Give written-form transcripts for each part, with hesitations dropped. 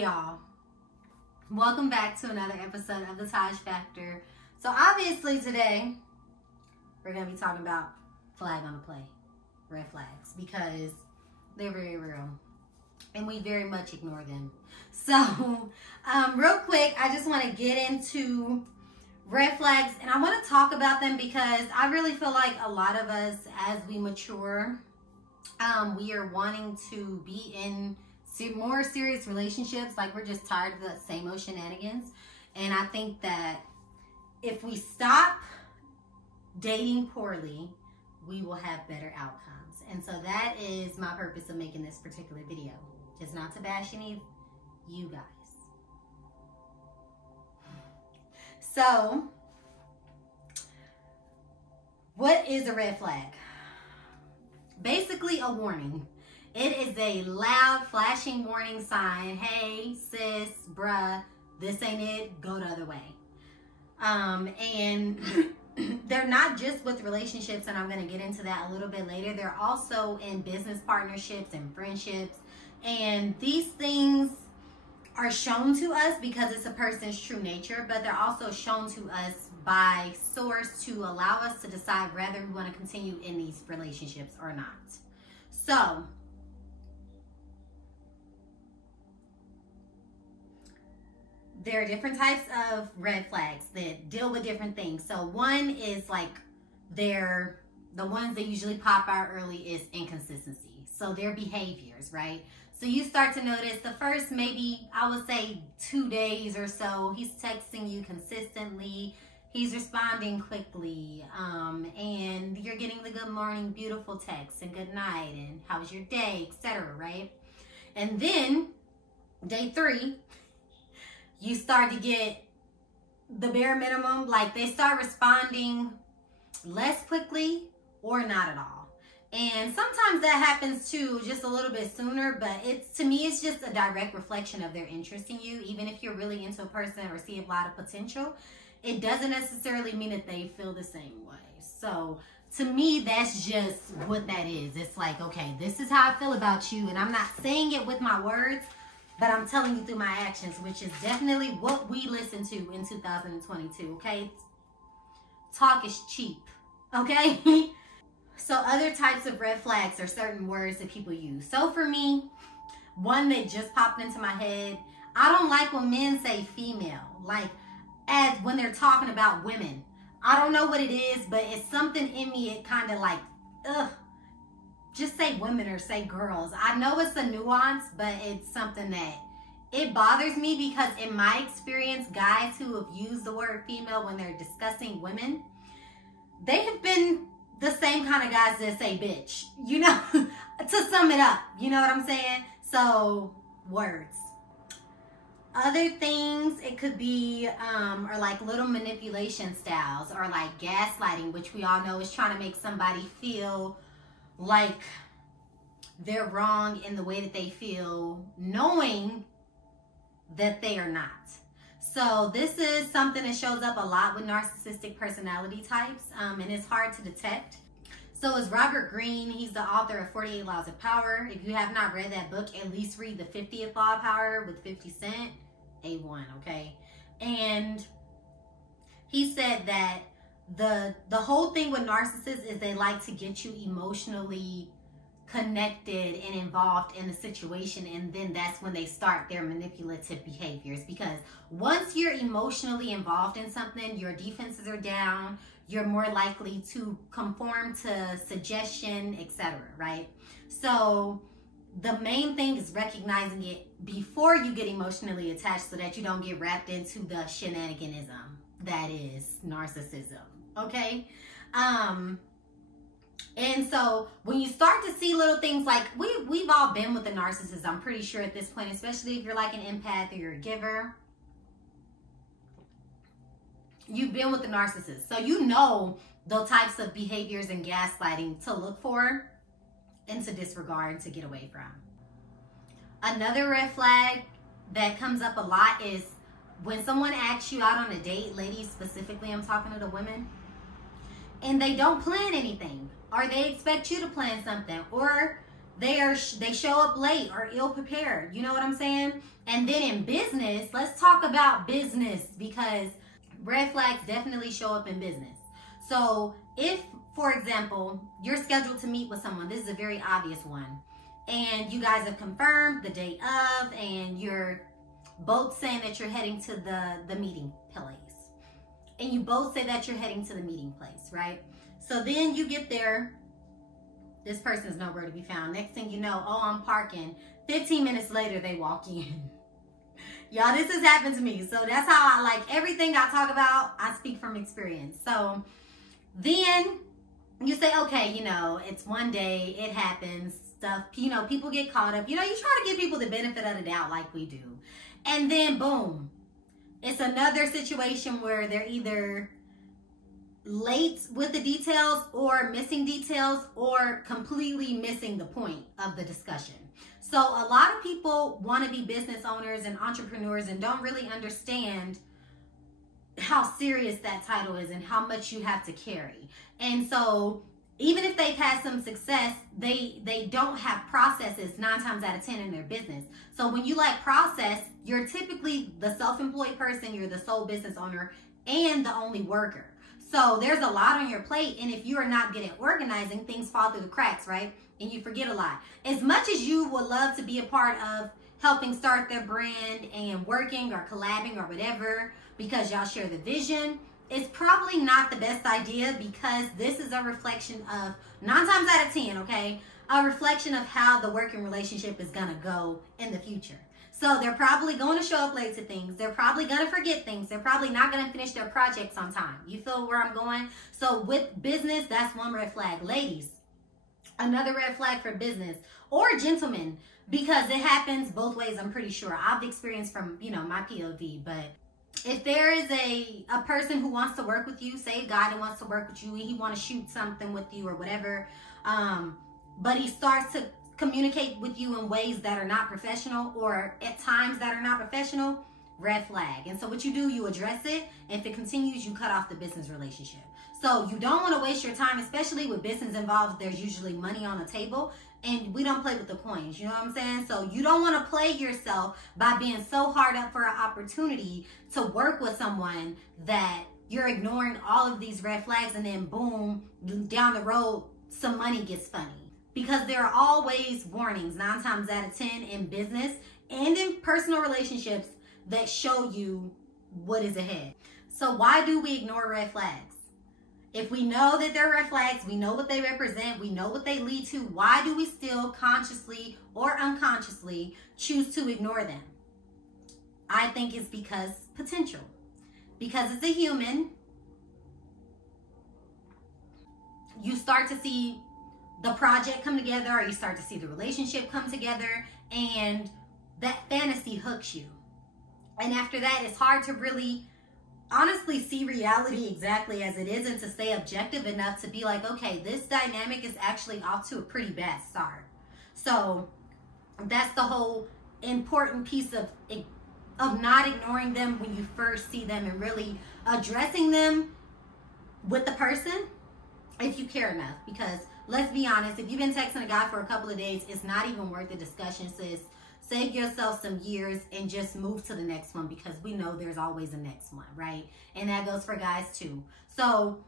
Hey y'all, welcome back to another episode of the Taj Factor. So obviously today we're going to be talking about flag on the play, red flags, because they're very real and we very much ignore them. So real quick, I just want to get into red flags and I want to talk about them because I really feel like a lot of us as we mature, we are wanting to be in more serious relationships. Like, we're just tired of the same old shenanigans. And I think that if we stop dating poorly, we will have better outcomes. And so that is my purpose of making this particular video. It's not to bash any of you guys. So, what is a red flag? Basically a warning. It is a loud, flashing warning sign. Hey, sis, bruh, this ain't it. Go the other way. And they're not just with relationships, and I'm going to get into that a little bit later. They're also in business partnerships and friendships. And these things are shown to us because it's a person's true nature, but they're also shown to us by source to allow us to decide whether we want to continue in these relationships or not. So, there are different types of red flags that deal with different things. So one is like the ones that usually pop out early is inconsistency. So their behaviors, right? So you start to notice the first, maybe I would say 2 days or so, he's texting you consistently. He's responding quickly. And you're getting the good morning, beautiful text and good night and how was your day, etc., right? And then day 3, you start to get the bare minimum. Like, they start responding less quickly or not at all. And sometimes that happens too, just a little bit sooner, but to me, it's just a direct reflection of their interest in you. Even if you're really into a person or see a lot of potential, it doesn't necessarily mean that they feel the same way. So to me, that's just what that is. It's like, okay, this is how I feel about you. And I'm not saying it with my words, but I'm telling you through my actions, which is definitely what we listen to in 2022, okay? Talk is cheap, okay? So other types of red flags are certain words that people use. So for me, one that just popped into my head, I don't like when men say female, like as when they're talking about women. I don't know what it is, but it's something in me, it kind of like, ugh. Just say women or say girls. I know it's a nuance, but it's something that it bothers me because in my experience, guys who have used the word female when they're discussing women, they have been the same kind of guys that say bitch, you know, to sum it up, you know what I'm saying? So, words. Other things, it could be, or like little manipulation styles or like gaslighting, which we all know is trying to make somebody feel like they're wrong in the way that they feel, knowing that they are not. So this is something that shows up a lot with narcissistic personality types, and it's hard to detect. So it's Robert Greene. He's the author of 48 Laws of Power. If you have not read that book, at least read the 50th Law of Power with 50 Cent. A1, okay? And he said that the whole thing with narcissists is they like to get you emotionally connected and involved in the situation, and then that's when they start their manipulative behaviors. Because once you're emotionally involved in something, your defenses are down, you're more likely to conform to suggestion, etc., right? So the main thing is recognizing it before you get emotionally attached so that you don't get wrapped into the shenaniganism that is narcissism. Okay? And so when you start to see little things like, we've all been with the narcissist, I'm pretty sure at this point, especially if you're like an empath or you're a giver. You've been with the narcissist. So you know the types of behaviors and gaslighting to look for and to disregard and to get away from. Another red flag that comes up a lot is when someone asks you out on a date, ladies specifically, I'm talking to the women, and they don't plan anything, or they expect you to plan something, or they show up late or ill prepared. You know what I'm saying? And then in business, let's talk about business, because red flags definitely show up in business. So if, for example, you're scheduled to meet with someone, this is a very obvious one, and you guys have confirmed the date of, and you're both saying that you're heading to the meeting place. And you both say that you're heading to the meeting place, right? So then you get there, this person is nowhere to be found. Next thing you know, oh, I'm parking. 15 minutes later, they walk in. Y'all, this has happened to me. So that's how I like everything I talk about. I speak from experience. So then you say, okay, you know, it's one day, it happens, stuff, you know, people get caught up. You know, you try to give people the benefit of the doubt like we do. And then boom, it's another situation where they're either late with the details or missing details or completely missing the point of the discussion. So a lot of people want to be business owners and entrepreneurs and don't really understand how serious that title is and how much you have to carry. And so even if they've had some success, they don't have processes 9 times out of 10 in their business. So when you lack process, you're typically the self-employed person, you're the sole business owner and the only worker. So there's a lot on your plate, and if you are not good at organizing, things fall through the cracks, right? And you forget a lot. As much as you would love to be a part of helping start their brand and working or collabing or whatever, because y'all share the vision, it's probably not the best idea, because this is a reflection of 9 times out of 10, okay? A reflection of how the working relationship is gonna go in the future. So they're probably going to show up late to things. They're probably going to forget things. They're probably not going to finish their projects on time. You feel where I'm going? So with business, that's one red flag. Ladies, another red flag for business, or gentlemen, because it happens both ways, I'm pretty sure. I've experienced from, you know, my POV, but if there is a person who wants to work with you, say a guy that wants to work with you, and he wants to shoot something with you or whatever, but he starts to communicate with you in ways that are not professional, or at times that are not professional, red flag. And so what you do, you address it. If it continues, you cut off the business relationship. So you don't want to waste your time, especially with business involved. There's usually money on the table, and we don't play with the coins. You know what I'm saying? So you don't want to play yourself by being so hard up for an opportunity to work with someone that you're ignoring all of these red flags, and then boom, down the road, some money gets funny. Because there are always warnings 9 times out of 10 in business and in personal relationships that show you what is ahead. So why do we ignore red flags? If we know that they're red flags, we know what they represent, we know what they lead to, why do we still consciously or unconsciously choose to ignore them? I think it's because potential. Because as a human, you start to see the project come together, or you start to see the relationship come together, and that fantasy hooks you. And after that, it's hard to really honestly see reality exactly as it is, and to stay objective enough to be like, okay, this dynamic is actually off to a pretty bad start. So that's the whole important piece of not ignoring them when you first see them, and really addressing them with the person if you care enough. Because let's be honest, if you've been texting a guy for a couple of days, it's not even worth the discussion, sis. Save yourself some years and just move to the next one, because we know there's always a next one, right? And that goes for guys too. So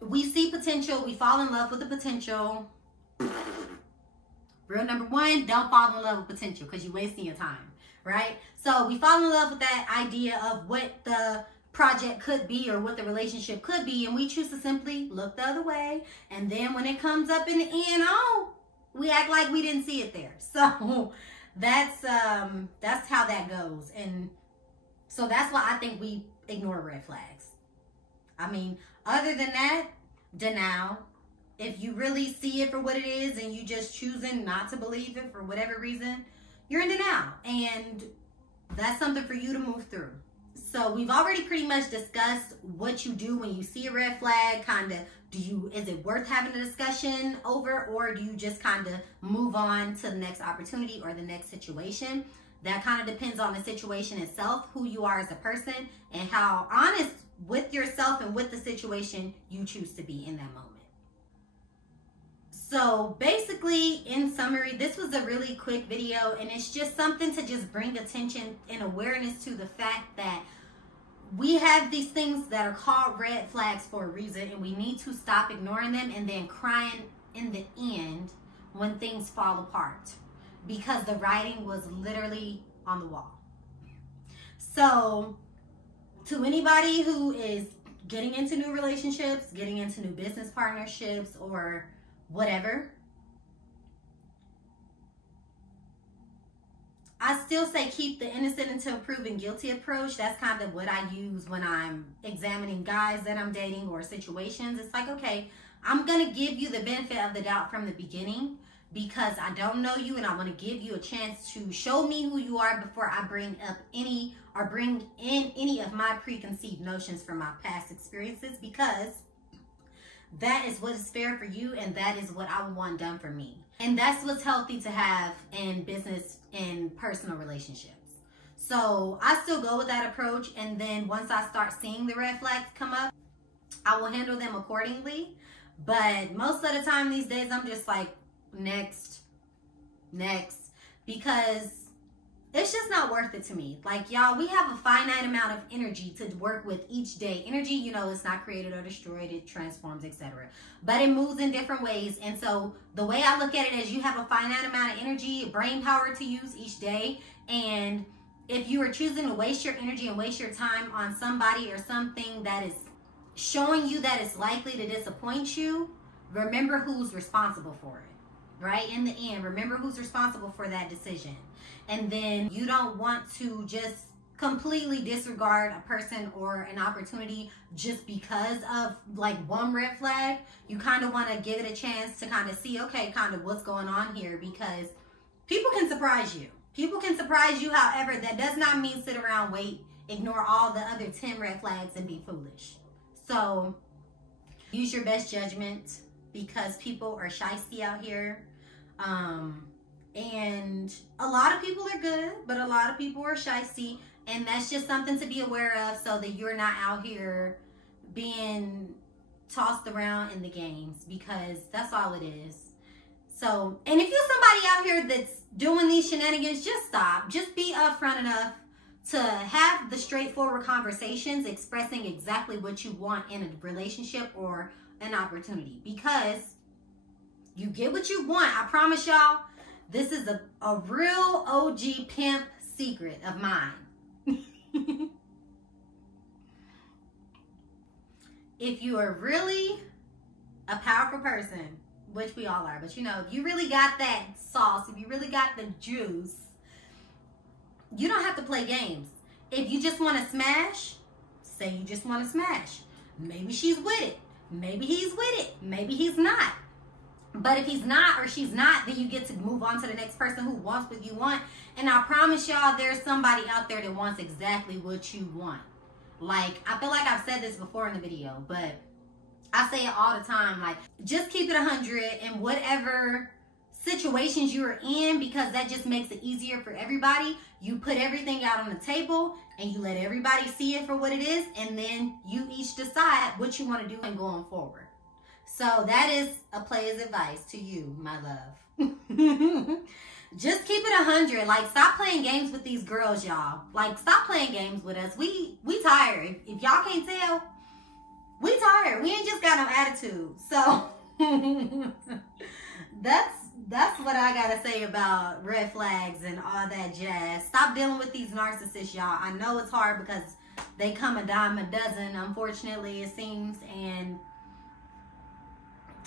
we see potential, we fall in love with the potential. Rule number 1, don't fall in love with potential, because you're wasting your time, right? So we fall in love with that idea of what the project could be or what the relationship could be, and we choose to simply look the other way. And then when it comes up in the end, oh, we act like we didn't see it there. So that's how that goes. And so that's why I think we ignore red flags. I mean, other than that, denial. If you really see it for what it is and you just choosing not to believe it for whatever reason, you're in denial, and that's something for you to move through. So we've already pretty much discussed what you do when you see a red flag. Kind of, is it worth having a discussion over, or do you just kind of move on to the next opportunity or the next situation? That kind of depends on the situation itself, who you are as a person, and how honest with yourself and with the situation you choose to be in that moment. So basically, in summary, this was a really quick video, and it's just something to just bring attention and awareness to the fact that we have these things that are called red flags for a reason, and we need to stop ignoring them and then crying in the end when things fall apart, because the writing was literally on the wall. So to anybody who is getting into new relationships, getting into new business partnerships, or whatever, I still say keep the innocent until proven guilty approach. That's kind of what I use when I'm examining guys that I'm dating or situations. It's like, okay, I'm going to give you the benefit of the doubt from the beginning because I don't know you, and I want to give you a chance to show me who you are before I bring up any or bring in any of my preconceived notions from my past experiences, because that is what is fair for you, and that is what I want done for me. And that's what's healthy to have in business and personal relationships. So I still go with that approach, and then once I start seeing the red flags come up, I will handle them accordingly. But most of the time these days, I'm just like, next, because it's just not worth it to me. Like, y'all, we have a finite amount of energy to work with each day. Energy, you know, it's not created or destroyed, it transforms, etc. But it moves in different ways. And so the way I look at it is you have a finite amount of energy, brain power to use each day. And if you are choosing to waste your energy and waste your time on somebody or something that is showing you that it's likely to disappoint you, remember who's responsible for it, right? In the end, remember who's responsible for that decision. And then you don't want to just completely disregard a person or an opportunity just because of like one red flag. You kind of want to give it a chance to kind of see, okay, kind of what's going on here, because people can surprise you. People can surprise you. However, that does not mean sit around, wait, ignore all the other 10 red flags and be foolish. So use your best judgment, because people are shysty out here. And a lot of people are good, but a lot of people are shysty. And that's just something to be aware of, so that you're not out here being tossed around in the games, because that's all it is. So, and if you're somebody out here that's doing these shenanigans, just stop. Just be upfront enough to have the straightforward conversations, expressing exactly what you want in a relationship or an opportunity, because you get what you want. I promise y'all, this is a real OG pimp secret of mine. If you are really a powerful person, which we all are, but you know, if you really got that sauce, if you really got the juice, you don't have to play games. If you just want to smash, say you just want to smash. Maybe she's with it. Maybe he's with it. Maybe he's not. But if he's not or she's not, then you get to move on to the next person who wants what you want. And I promise y'all, there's somebody out there that wants exactly what you want. Like, I feel like I've said this before in the video, but I say it all the time. Like, just keep it 100 in whatever situations you're in, because that just makes it easier for everybody. You put everything out on the table and you let everybody see it for what it is, and then you each decide what you want to do and going forward. So that is a player's advice to you, my love. Just keep it 100. Like, stop playing games with these girls, y'all. Like, stop playing games with us. We tired. If y'all can't tell, we tired. We ain't just got no attitude. So that's what I gotta say about red flags and all that jazz. Stop dealing with these narcissists, y'all. I know it's hard because they come a dime a dozen, unfortunately, it seems, and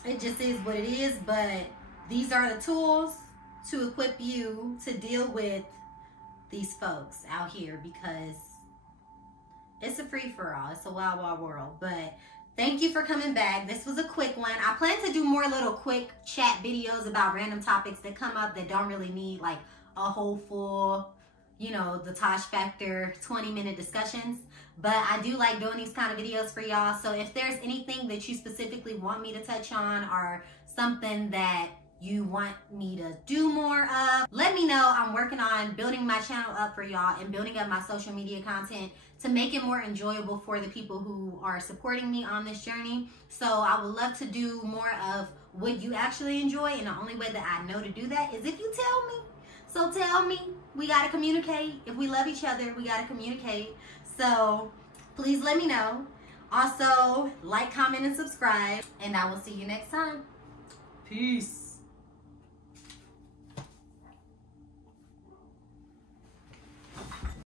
it just is what it is. But these are the tools to equip you to deal with these folks out here, because it's a free-for-all. It's a wild, wild world. But thank you for coming back. This was a quick one. I plan to do more little quick chat videos about random topics that come up that don't really need like a whole full, you know, the Taj Factor 20-minute discussions. But I do like doing these kind of videos for y'all. So if there's anything that you specifically want me to touch on, or something that you want me to do more of. Let me know. I'm working on building my channel up for y'all and building up my social media content to make it more enjoyable for the people who are supporting me on this journey. So I would love to do more of what you actually enjoy, and the only way that I know to do that is if you tell me. So tell me. We gotta communicate. If we love each other, we gotta communicate. So please let me know. Also, like, comment, and subscribe, and I will see you next time. Peace.